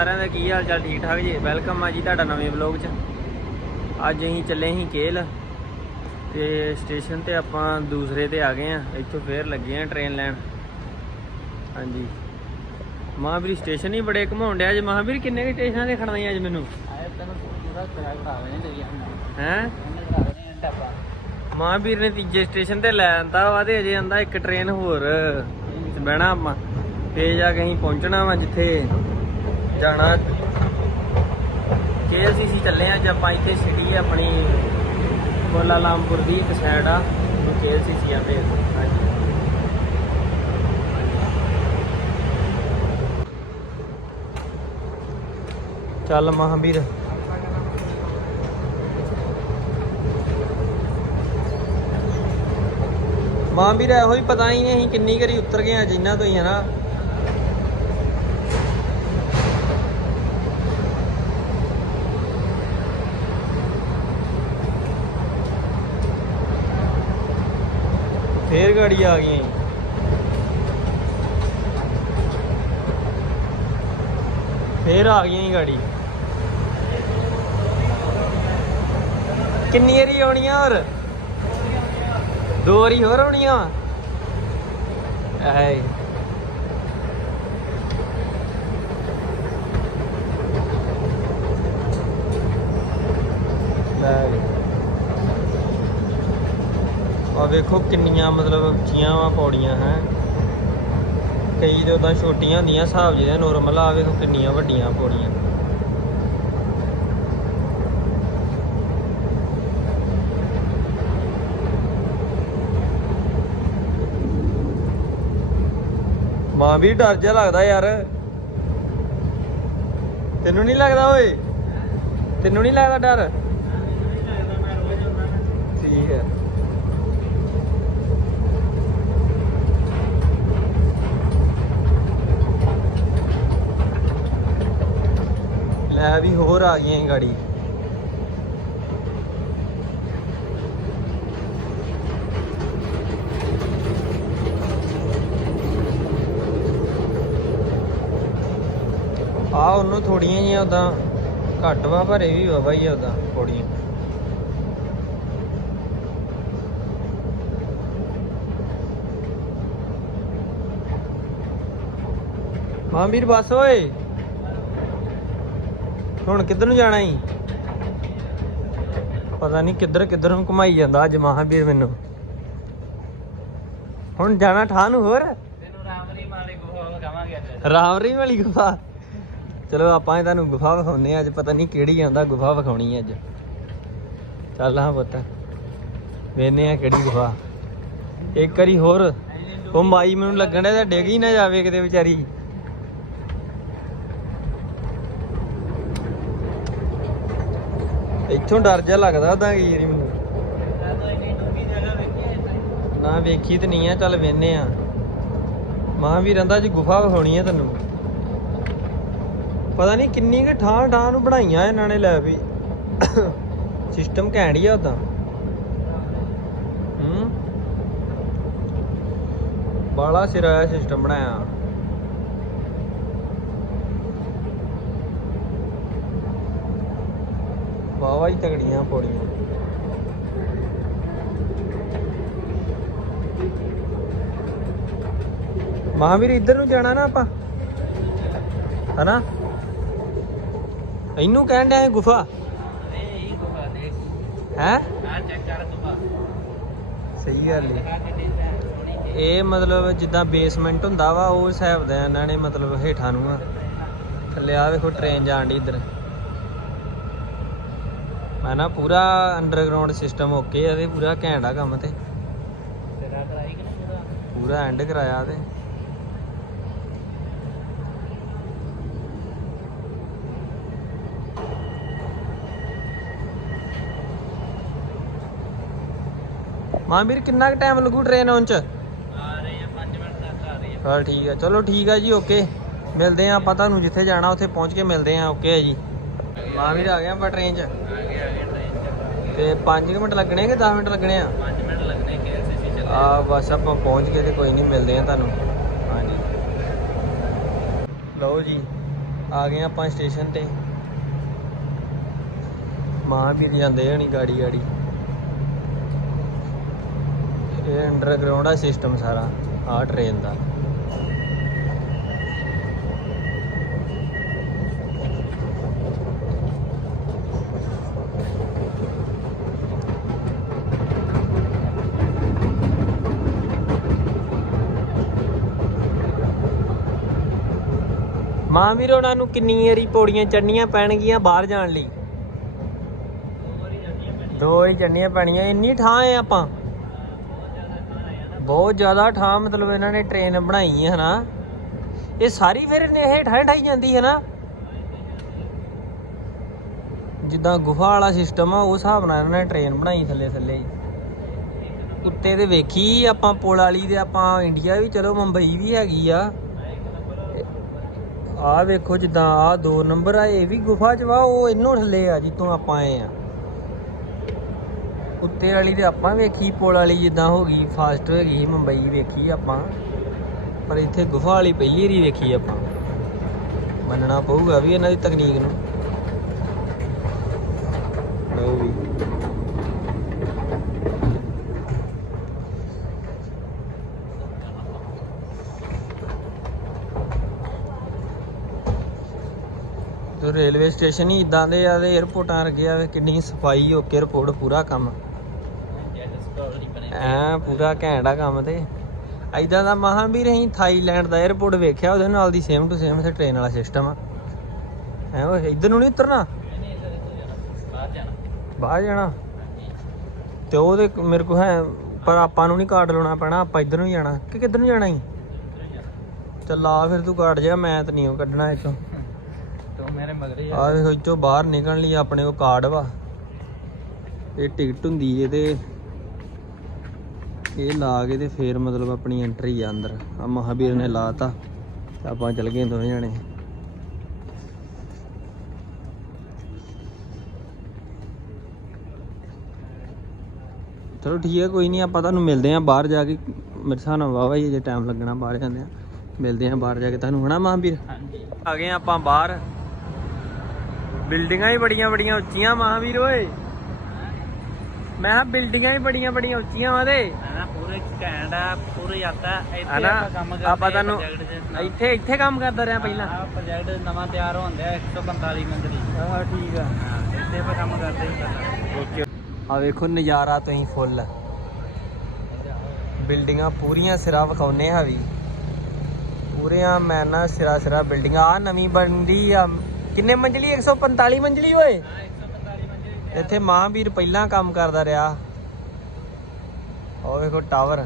ਸਾਰਿਆਂ ਦਾ ਕੀ ਹਾਲ ਚਾਲ? ਠੀਕ ਠਾਕ ਜੀ? ਵੈਲਕਮ ਆ ਜੀ ਤੁਹਾਡਾ ਨਵੇਂ ਵਲੌਗ 'ਚ। ਅੱਜ ਅਸੀਂ ਚੱਲੇ ਸੀ ਕੇਲ ਤੇ ਸਟੇਸ਼ਨ ਤੇ ਆਪਾਂ ਦੂਸਰੇ ਤੇ ਆ ਗਏ ਆ। ਇੱਥੋਂ ਫੇਰ ਲੱਗੇ ਆ ਟ੍ਰੇਨ ਲੈਣ। ਹਾਂਜੀ। ਮਹਾਂਵੀਰ ਸਟੇਸ਼ਨ ਹੀ ਬੜੇ ਘਮਾਉਣ ਡਿਆ ਅੱਜ। ਮਹਾਂਵੀਰ ਕਿੰਨੇ ਕੁ ਸਟੇਸ਼ਨਾਂ ਦੇ ਖੜਨਾ ਅੱਜ ਮੈਨੂੰ? ਹੈ? ਮਹਾਂਵੀਰ ਨੇ ਤੀਜੇ ਸਟੇਸ਼ਨ ਤੇ ਲੈ ਆਂਦਾ ਵਾ ਤੇ ਅਜੇ ਆਂਦਾ ਇੱਕ ਟ੍ਰੇਨ ਹੋਰ। ਤੇ ਬਹਿਣਾ ਆਪਾਂ। ਤੇ ਜਾ ਕੇ ਅਸੀਂ ਪਹੁੰਚਣਾ ਵਾ ਜਿੱਥੇ ਜਾਣਾ। ਕੇਐਲਸੀਸੀ ਚੱਲੇ ਆ ਅੱਜ ਆਪਾਂ ਇੱਥੇ ਸਿਟੀ ਆਪਣੀ ਕੋਲਾ ਲਾਮਪੁਰ ਦੀ ਇੱਕ ਸਾਈਡ ਆ, ਉਹ ਕੇਐਲਸੀਸੀ ਆ ਤੇ ਹਾਂਜੀ। ਚੱਲ ਮਹਾਂਵੀਰ। ਮਾਂ ਵੀ ਇਹੋ ਹੀ ਪਤਾ ਹੀ ਨਹੀਂ ਅਸੀਂ ਕਿੰਨੀ ਕਰੀ ਉਤਰ ਗਏ ਆ, ਜਿੰਨਾ ਤੋਂ ਹੀ ਹਨਾ ਫੇਰ ਗਾੜੀ ਆ ਗਈ ਫੇਰ ਆ ਗਈ ਈ ਗਾੜੀ ਕਿੰਨੀ ਵਾਰੀ ਆਉਣੀਆਂ ਹੋਰ ਦੋ ਵਾਰੀ ਹੋਰ ਆਉਣੀਆਂ ਐ ਲੈ ਆ ਵੇਖੋ ਕਿੰਨੀਆਂ ਮਤਲਬ ਉੱਚੀਆਂ ਵਾ ਪੌੜੀਆਂ ਹੈ। ਕਈ ਤੇ ਉਦਾਂ ਛੋਟੀਆਂ ਹੁੰਦੀਆਂ ਹਿਸਾਬ ਜਿਹਦੇ ਨੋਰਮਲ ਆ ਵੇਖੋ ਕਿੰਨੀਆਂ ਵੱਡੀਆਂ ਪੌੜੀਆਂ। ਮਾਂ ਵੀ ਡਰ ਜਿਹਾ ਲੱਗਦਾ ਯਾਰ। ਤੈਨੂੰ ਨਹੀਂ ਲੱਗਦਾ ਓਏ? ਤੈਨੂੰ ਨਹੀਂ ਲੱਗਦਾ ਡਰ? ਠੀਕ ਹੈ। ਐ ਵੀ ਹੋਰ ਆ ਗਈਆਂ ਗਾੜੀ। ਆ ਉਹਨੂੰ ਥੋੜੀਆਂ ਜੀਆਂ ਉਦਾਂ ਘੱਟ ਵਾ, ਪਰ ਇਹ ਵੀ ਵਾਵਾ ਹੀ ਆ ਉਦਾਂ ਥੋੜੀਆਂ। ਮਾਮੀਰ ਬਸ ਓਏ। ਹੁਣ ਕਿੱਧਰ ਨੂੰ ਜਾਣਾ ਈ? ਪਤਾ ਨਹੀਂ ਕਿੱਧਰ ਕਿੱਧਰ ਨੂੰ ਘੁਮਾਈ ਜਾਂਦਾ ਅੱਜ ਮਹਾਂਵੀਰ ਮੈਨੂੰ। ਹੁਣ ਜਾਣਾ ਠਾਹ ਨੂੰ ਹੋਰ? ਤੈਨੂੰ ਰਾਮਰੀ ਮਾਲੇ ਗੁਫਾ ਲਗਾਵਾਂਗੇ ਅੱਜ। ਰਾਮਰੀ ਵਾਲੀ ਗੁਫਾ? ਚਲੋ ਆਪਾਂ ਹੀ ਤੁਹਾਨੂੰ ਗੁਫਾ ਵਿਖਾਉਨੇ ਆ ਅੱਜ ਪਤਾ ਨਹੀਂ ਕਿਹੜੀ ਆਂਦਾ ਗੁਫਾ ਵਿਖਾਉਣੀ ਅੱਜ। ਚੱਲ ਹਾਂ ਪੁੱਤ ਵੇਨੇ ਆ ਕਿਹੜੀ ਗੁਫਾ। ਇੱਕ ਵਾਰੀ ਹੋਰ ਉਹ ਮਾਈ ਮੈਨੂੰ ਲੱਗਣ ਤਾਂ ਡਿੱਗ ਹੀ ਨਾ ਜਾਵੇ ਕਿਤੇ ਵਿਚਾਰੀ। ਇੱਥੋਂ ਡਰ ਜਿਹਾ ਲੱਗਦਾ ਉਹਦਾ ਕੀ ਯਾਰੀ ਮੈਨੂੰ। ਨਾ ਵੇਖੀ ਤੇ ਨਹੀਂ ਆ, ਚੱਲ ਵੇਨੇ ਆ। ਮਹਾਂਵੀਰਾਂ ਦਾ ਅੱਜ ਗੁਫਾ ਵਿਖਾਉਣੀ ਆ ਤੈਨੂੰ। ਪਤਾ ਨਹੀਂ ਕਿੰਨੀ ਕੁ ਠਾਂ ਠਾਂ ਨੂੰ ਬਣਾਈਆਂ ਇਹਨਾਂ ਨੇ ਲੈ ਵੀ। ਸਿਸਟਮ ਘੈਂਟ ਆ ਉਦਾਂ ਹੂੰ। ਬਾਲਾ ਸਿਰਾ ਸਿਸਟਮ ਬਣਾਇਆ। ਵਾਵਾ ਹੀ ਤਗੜੀਆਂ ਪੌੜੀਆਂ। ਮਹਾਂਵੀਰ, ਇੱਧਰ ਨੂੰ ਜਾਣਾ ਨਾ ਆਪਾਂ? ਹਨਾ? ਇਹਨੂੰ ਕਹਿਣ ਡਿਆ ਇਹ ਗੁਫਾ? ਇਹ ਗੁਫਾ ਦੇ ਹੈ? ਆ ਚੈੱਕ ਕਰ ਗੁਫਾ ਸਹੀ ਗੱਲ ਏ। ਇਹ ਮਤਲਬ ਜਿੱਦਾਂ ਬੇਸਮੈਂਟ ਹੁੰਦਾ ਵਾ, ਉਹ ਹਿਸਾਬ ਦਾ ਇਹਨਾਂ ਨੇ ਮਤਲਬ ਹੇਠਾਂ ਨੂੰ ਆ। ਥੱਲੇ ਆ ਵੇਖੋ ਟ੍ਰੇਨ ਜਾਣ ਦੀ ਇੱਧਰ। ਮੈਂ ਨਾ ਪੂਰਾ ਅੰਡਰਗਰਾਉਂਡ ਸਿਸਟਮ ਓਕੇ ਆ ਤੇ ਪੂਰਾ ਘੈਂਟ ਆ ਕੰਮ ਤੇ। ਪੂਰਾ? ਐਂਡ ਕਰਾਇਆ ਤੇ। ਮਾਂ ਵੀਰ ਕਿੰਨਾ ਕੁ ਟਾਈਮ ਲੱਗੂ ਟ੍ਰੇਨ ਆਉਣ ਚ? ਆ ਰਹੀ ਹੈ 5 ਮਿੰਟ ਤੱਕ ਆ ਰਹੀ ਹੈ ਹਾਂ ਠੀਕ ਆ ਚਲੋ ਠੀਕ ਆ ਜੀ ਓਕੇ ਮਿਲਦੇ ਆ ਆਪਾਂ ਤੁਹਾਨੂੰ ਜਿੱਥੇ ਜਾਣਾ ਉੱਥੇ ਪਹੁੰਚ ਕੇ ਮਿਲਦੇ ਆ ਓਕੇ ਆ ਜੀ। ਮਾਂ ਵੀਰ ਆ ਗਏ ਆਪਾਂ ਟ੍ਰੇਨ 'ਚ। ਆ ਗਿਆ ਗਿਆ। ਤੇ 5 ਮਿੰਟ ਲੱਗਣੇ ਕਿ 10 ਮਿੰਟ ਲੱਗਣੇ ਆ? 5 ਮਿੰਟ ਲੱਗਣੇ ਕੇਐਲਸੀਸੀ ਚੱਲ। ਆ ਬਸ ਆਪਾਂ ਪਹੁੰਚ ਗਏ ਤੇ ਕੋਈ ਨਹੀਂ ਮਿਲਦੇ ਆ ਤੁਹਾਨੂੰ। ਹਾਂਜੀ। ਲਓ ਜੀ ਆ ਗਏ ਆਪਾਂ ਸਟੇਸ਼ਨ ਤੇ। ਮਾਂ ਵੀ ਜਾਂਦੇ ਹਣੀ ਗਾੜੀ ਗਾੜੀ। ਇਹ ਅੰਡਰਗਰਾਉਂਡ ਆ ਸਿਸਟਮ ਸਾਰਾ ਆ ਟ੍ਰੇਨ ਦਾ। ਹਾਂ ਵੀਰ, ਉਹਨਾਂ ਨੂੰ ਕਿੰਨੀ ਵਾਰੀ ਪੌੜੀਆਂ ਚੜਨੀਆਂ ਪੈਣਗੀਆਂ ਬਾਹਰ ਜਾਣ ਲਈ? ਦੋ ਹੀ ਚੜਨੀਆਂ ਪੈਣੀਆਂ, ਇੰਨੀ ਠਾਂ ਹੈ ਆਪਾਂ। ਬਹੁਤ ਜ਼ਿਆਦਾ ਠਾਂ, ਮਤਲਬ ਇਹਨਾਂ ਨੇ ਟ੍ਰੇਨ ਬਣਾਈ ਹੈ, ਹਨਾ? ਇਹ ਸਾਰੀ ਫਿਰ ਇਹ ਠਾਂ ਠਾਈ ਜਾਂਦੀ ਹੈ ਨਾ ਜਿੱਦਾਂ ਗੁਫਾ ਵਾਲਾ ਸਿਸਟਮ ਆ ਉਸ ਹਿਸਾਬ ਨਾਲ ਇਹਨਾਂ ਨੇ ਟ੍ਰੇਨ ਬਣਾਈ ਥੱਲੇ ਥੱਲੇ ਉੱਤੇ ਤੇ ਵੇਖੀ ਆਪਾਂ ਪੁਲ ਵਾਲੀ ਤੇ ਆਪਾਂ ਇੰਡੀਆ ਵੀ, ਚਲੋ ਮੁੰਬਈ ਵੀ ਹੈਗੀ ਆ। ਆ ਵੇਖੋ ਜਿੱਦਾਂ ਆ ਦੋ ਨੰਬਰ ਆ, ਇਹ ਵੀ ਗੁਫਾ ਚ ਵਾ, ਉਹ ਇਹਨੋਂ ਥੱਲੇ ਆ ਜਿੱਥੋਂ ਆਪਾਂ ਆਏ ਆ। ਉੱਤੇ ਵਾਲੀ ਤੇ ਆਪਾਂ ਵੇਖੀ, ਪੁਲ ਵਾਲੀ ਜਿੱਦਾਂ ਹੋ ਗਈ ਫਾਸਟ ਹੋ ਗਈ ਮੁੰਬਈ ਵੇਖੀ ਆਪਾਂ। ਪਰ ਇੱਥੇ ਗੁਫਾ ਵਾਲੀ ਪਹਿਲੀ ਵਾਰੀ ਵੇਖੀ ਆਪਾਂ। ਮੰਨਣਾ ਪਊਗਾ ਵੀ ਇਹਨਾਂ ਦੀ ਤਕਨੀਕ ਨੂੰ ਲਓ ਵੀ ਤੇ ਰੇਲਵੇ ਸਟੇਸ਼ਨ ਹੀ ਇਦਾਂ ਦੇ ਆ ਤੇ 에어ਪੋਰਟਾਂ ਰੱਖਿਆ ਵੇ ਕਿੰਨੀ ਸਫ਼ਾਈ ਓਕੇ 에어ਪੋਰਟ ਪੂਰਾ ਕੰਮ। ਐ ਪੂਰਾ ਘੈਂਟਾ ਕੰਮ ਤੇ। ਐਦਾਂ ਦਾ ਮਹਾ ਵੀ ਰਹੀ ਥਾਈਲੈਂਡ ਦਾ 에어ਪੋਰਟ ਵੇਖਿਆ, ਉਹਦੇ ਨਾਲ ਦੀ ਸੇਮ ਟੂ ਸੇਮ ਤੇ ਟ੍ਰੇਨ ਵਾਲਾ ਸਿਸਟਮ ਆ। ਐ ਉਹ ਇੱਧਰ ਨੂੰ ਨਹੀਂ ਉਤਰਨਾ? ਬਾਹਰ ਜਾਣਾ। ਤੇ ਉਹਦੇ ਮੇਰੇ ਕੋ ਹੈ, ਪਰ ਆਪਾਂ ਨੂੰ ਨਹੀਂ ਕਾਰਡ ਲਾਉਣਾ ਪੈਣਾ, ਆਪਾਂ ਇੱਧਰ ਨੂੰ ਜਾਣਾ। ਕਿ ਕਿੱਧਰ ਨੂੰ ਜਾਣਾ ਹੀ ਚੱਲ ਆ ਫਿਰ ਤੂੰ ਕਾਰਡ ਜਾ ਮੈਂ ਤਾਂ ਨਹੀਂ ਉਹ ਕੱਢਣਾ ਇੱਥੋਂ। ਤੂੰ ਮੇਰੇ ਮਗਰੇ ਆ। ਵੇਖੋ ਇੱਥੋਂ ਬਾਹਰ ਨਿਕਲਣ ਲਈ ਆਪਣੇ ਕੋਲ ਕਾਰਡ ਵਾ। ਇਹ ਟਿਕਟ ਹੁੰਦੀ ਹੈ ਤੇ ਇਹ ਲਾ ਕੇ ਤੇ ਫੇਰ ਮਤਲਬ ਆਪਣੀ ਐਂਟਰੀ ਆ ਅੰਦਰ। ਆ ਮਹਾਵੀਰ ਨੇ ਲਾਤਾ ਤੇ ਆਪਾਂ ਚੱਲ ਗਏ ਦੋਵੇਂ ਜਣੇ। ਚਲੋ ਠੀਕ ਹੈ ਕੋਈ ਨਹੀਂ ਆਪਾਂ ਤੁਹਾਨੂੰ ਮਿਲਦੇ ਆਂ ਬਾਹਰ ਜਾ ਕੇ। ਮੇਰੇ ਹਿਸਾਬ ਨਾਲ ਵਾਵਾ ਹੀ ਜੇ ਟਾਈਮ ਲੱਗਣਾ ਬਾਹਰ ਜਾਂਦੇ ਆ ਮਿਲਦੇ ਆਂ ਬਾਹਰ ਜਾ ਕੇ। ਤੁਹਾਨੂੰ ਹਨਾ ਮਹਾਵੀਰ ਹਾਂਜੀ। ਆ ਗਏ ਆਪਾਂ ਬਾਹਰ। ਬਿਲਡਿੰਗਾਂ ਹੀ ਬੜੀਆਂ ਬੜੀਆਂ ਉੱਚੀਆਂ ਮਹਾਵੀਰ ਓਏ। ਮੈਂ ਕਿਹਾ ਬਿਲਡਿੰਗਾਂ ਹੀ ਬੜੀਆਂ ਬੜੀਆਂ ਉੱਚੀਆਂ ਵਾ ਤੇ। ਨਾ ਪੂਰੇ ਸਟੈਂਡ ਆ ਪੂਰੇ ਆਤਾ ਇੱਥੇ ਹਨਾ ਆਪਾਂ ਕੰਮ ਕਰਦੇ ਆਪਾਂ ਤੁਹਾਨੂੰ project 'ਚ। ਇੱਥੇ ਇੱਥੇ ਕੰਮ ਕਰਦਾ ਰਿਹਾ ਪਹਿਲਾਂ। ਆਹ ਪ੍ਰੋਜੈਕਟ ਨਵਾਂ ਤਿਆਰ ਹੋਣ ਡਿਆ 145 ਮੰਜ਼ਲੀ। ਹਾਂ ਠੀਕ ਆ। ਹਾਂ ਇੱਥੇ ਆਪਾਂ ਕੰਮ ਕਰਦੇ ਹੀ। ਪਹਿਲਾਂ ਓਕੇ ਆ ਵੇਖੋ ਨਜ਼ਾਰਾ ਤੁਸੀਂ ਫੁੱਲ। ਬਿਲਡਿੰਗਾਂ ਪੂਰੀਆਂ ਸਿਰਾ ਵਿਖਾਉਨੇ ਆ ਵੀ। ਪੂਰੀਆਂ ਮੈਂ ਨਾ ਸਿਰਾ ਸਿਰਾ ਬਿਲਡਿੰਗਾਂ। ਆ ਨਵੀਂ ਬਣਦੀ ਆ। ਕਿੰਨੇ ਮੰਜ਼ਲੀ? 145 ਮੰਜ਼ਲੀ ਓਏ। ਹਾਂ 145 ਮੰਜ਼ਲੀ ਇੱਥੇ ਮਹਾਂਵੀਰ ਪਹਿਲਾਂ ਕੰਮ ਕਰਦਾ ਰਿਹਾ। ਉਹ ਵੇਖੋ ਟਾਵਰ।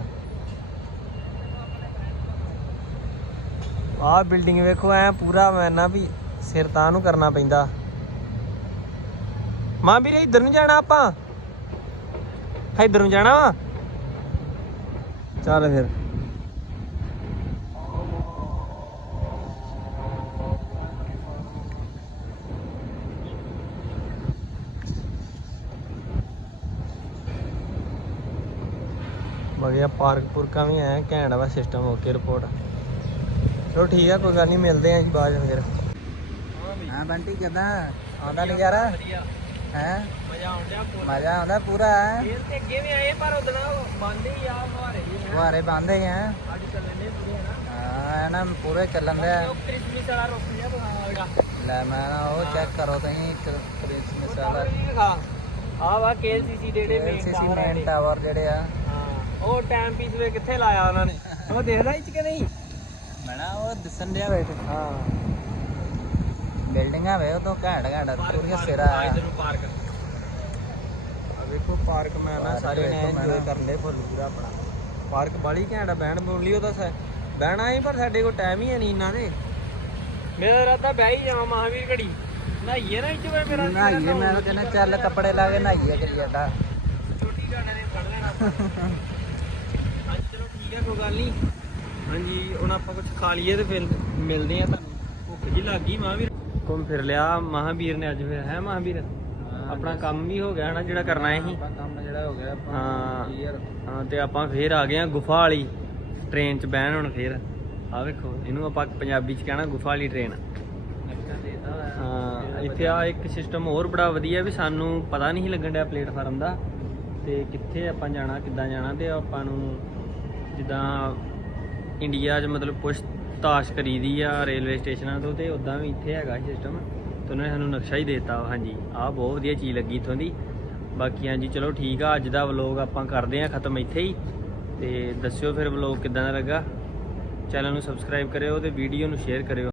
ਆਹ ਬਿਲਡਿੰਗ ਵੇਖੋ ਐ ਪੂਰਾ ਮੈਂ ਨਾ ਵੀ ਸਿਰ ਤਾਂ ਨੂੰ ਕਰਨਾ ਪੈਂਦਾ। ਮਾਂ ਵੀਰੇ ਇੱਧਰ ਨੂੰ ਜਾਣਾ ਆਪਾਂ। ਇੱਧਰ ਨੂੰ ਜਾਣਾ ਵਾ। ਚੱਲ ਫਿਰ। ਵਧੀਆ ਪਾਰਕ ਪੁਰਕਾਂ ਵੀ ਐ ਘੈਂਟ ਵਾ ਸਿਸਟਮ ਓਕੇ ਰਿਪੋਰਟ ਚਲੋ ਠੀਕ ਆ ਕੋਈ ਗੱਲ ਨਹੀਂ ਮਿਲਦੇ ਆਂ ਜੀ ਬਾਅਦ ਵਿੱਚ ਫਿਰ। ਹਾਂ ਬੰਟੀ ਕਿਦਾਂ? ਆਉਂਦਾ ਨਜ਼ਾਰਾ? ਹੈ? ਮਜ਼ਾ ਆਉਂਦਾ ਪੂਰਾ। ਮਜ਼ਾ ਆਉਂਦਾ ਪੂਰਾ ਇਹ ਤੇ ਅੱਗੇ ਵੀ ਆਏ ਪਰ ਉਦਣਾ ਬੰਦ ਹੀ ਆ ਮਾਰੇ ਫੁਹਾਰੇ ਬੰਦੇ ਆ। ਅੱਜ ਚੱਲਣ ਪੂਰੇ ਹਨਾ? ਹਾਂ ਨਾ ਪੂਰੇ ਚੱਲਣ ਦੇ ਕ੍ਰਿਸਮਸ ਵਾਲਾ ਰੁਕ ਲਿਆ ਬਣਾ ਲੈ ਮੈਂ ਨਾ ਉਹ ਚੈੱਕ ਕਰੋ ਤੁਸੀਂ ਕ੍ਰਿਸਮਸ ਵਾਲਾ। ਆ ਵਾ ਕੇਐਲਸੀਸੀ ਦੇ ਜਿਹੜੇ ਮੇਨ ਟਾਵਰ ਜਿਹੜੇ ਆ। ਉਹ ਟਾਈਮ ਪੀਸ ਵੇ ਕਿੱਥੇ ਲਾਇਆ ਉਹਨਾਂ ਨੇ। ਉਹ ਦੇਖਦਾ ਹੀ ਕਿ ਨਹੀਂ? ਮੈਂ ਨਾ ਉਹ ਦਿਸਣ ਡਿਆ ਬੈਠੇ ਹਾਂ। ਬਿਲਡਿੰਗਾਂ ਵੇ ਉਹ ਤੋਂ ਘੈਂਟ ਘੈਂਟ ਪੂਰੀਆਂ ਸਿਰਾ ਆ। ਇਧਰ ਨੂੰ ਪਾਰਕ ਆ ਵੇਖੋ ਪਾਰਕ ਮੈਂ ਨਾ ਸਾਰੇ ਨੇ ਇੰਜੋਏ ਕਰਨ ਦੇ ਫੁੱਲ ਪੂਰਾ ਆਪਣਾ। ਪਾਰਕ ਬਾਲੀ ਘੈਂਟ ਬੁਣ ਲਈ ਉਹਦਾ ਸਾ- ਬਹਿਣਾ ਹੀ ਪਰ ਸਾਡੇ ਕੋਲ ਟਾਈਮ ਹੀ ਨਹੀਂ ਇੰਨਾ ਦੇ ਮੇਰਾ ਇਰਾਦਾ ਬਹਿ ਹੀ ਜਾਵਾਂ ਮਹਾਵੀਰ ਘੜੀ। ਨਹਾਈਏ ਨਾ ਇੱਥੇ ਮੇਰਾ। ਨਹਾਈਏ ਮੈਂ ਕਹਿੰਦਾ ਚੱਲ ਕੱਪੜੇ ਲਾ ਕੇ ਨਹਾਈਏ ਕਰੀ ਜਾਂਦਾ। ਛੋਟੀ ਗਾਣੇ ਨੇ ਫੜ ਲੈਣਾ। ਠੀਕ ਹੈ ਕੋਈ ਗੱਲ ਨਹੀਂ ਹਾਂਜੀ ਹੁਣ ਆਪਾਂ ਕੁਝ ਖਾ ਲਈਏ ਤੇ ਫਿਰ ਮਿਲਦੇ ਆ ਤੁਹਾਨੂੰ। ਭੁੱਖ ਜੀ ਲੱਗ ਗਈ ਮਹਾਵੀਰ ਘੁੰਮ ਫਿਰ ਲਿਆ ਮਹਾਵੀਰ ਨੇ ਅੱਜ ਫਿਰ ਹੈ ਮਹਾਵੀਰ? ਆਪਣਾ ਕੰਮ ਵੀ ਹੋ ਗਿਆ ਨਾ ਜਿਹੜਾ ਕਰਨਾ ਹੈ ਸੀ ਕੰਮ ਜਿਹੜਾ ਹੋ ਗਿਆ ਹਾਂ। ਹਾਂ ਤੇ ਆਪਾਂ ਫੇਰ ਆ ਗਏ ਆ ਗੁਫਾ ਵਾਲੀ ਟ੍ਰੇਨ 'ਚ ਬਹਿਣ ਹੁਣ ਫੇਰ। ਆ ਵੇਖੋ ਇਹਨੂੰ ਆਪਾਂ ਪੰਜਾਬੀ 'ਚ ਕਹਿਣਾ ਗੁਫਾ ਵਾਲੀ ਟ੍ਰੇਨ। ਇੱਥੇ ਆ ਇੱਕ ਸਿਸਟਮ ਹੋਰ ਬੜਾ ਵਧੀਆ ਵੀ ਸਾਨੂੰ ਪਤਾ ਨਹੀਂ ਲੱਗਣ ਡਿਆ ਪਲੇਟਫਾਰਮ ਦਾ। ਤੇ ਕਿੱਥੇ ਆਪਾਂ ਜਾਣਾ ਕਿੱਦਾਂ ਜਾਣਾ ਤੇ ਆਪਾਂ ਨੂੰ ਜਿੱਦਾਂ ਇੰਡੀਆ 'ਚ ਮਤਲਬ ਪੁੱਛ ਤਾਸ਼ ਕਰੀਦੀ ਆ ਰੇਲਵੇ ਸਟੇਸ਼ਨਾਂ ਤੋਂ ਤੇ ਉਦਾਂ ਵੀ ਇੱਥੇ ਹੈਗਾ ਸਿਸਟਮ ਤੇ ਉਹਨਾਂ ਨੇ ਸਾਨੂੰ ਨਕਸ਼ਾ ਹੀ ਦਿੱਤਾ ਹਾਂਜੀ, ਆਹ ਬਹੁਤ ਵਧੀਆ ਚੀਜ਼ ਲੱਗੀ ਇੱਥੋਂ ਦੀ। ਬਾਕੀ ਹਾਂਜੀ, ਚਲੋ ਠੀਕ ਆ, ਅੱਜ ਦਾ ਵਲੋਗ ਆਪਾਂ ਕਰਦੇ ਆ ਖਤਮ ਇੱਥੇ ਹੀ। ਤੇ ਦੱਸਿਓ ਫਿਰ ਵਲੋਗ ਕਿੱਦਾਂ ਦਾ ਲੱਗਾ। ਚੈਨਲ ਨੂੰ ਸਬਸਕ੍ਰਾਈਬ ਕਰਿਓ ਤੇ ਵੀਡੀਓ ਨੂੰ ਸ਼ੇਅਰ ਕਰਿਓ।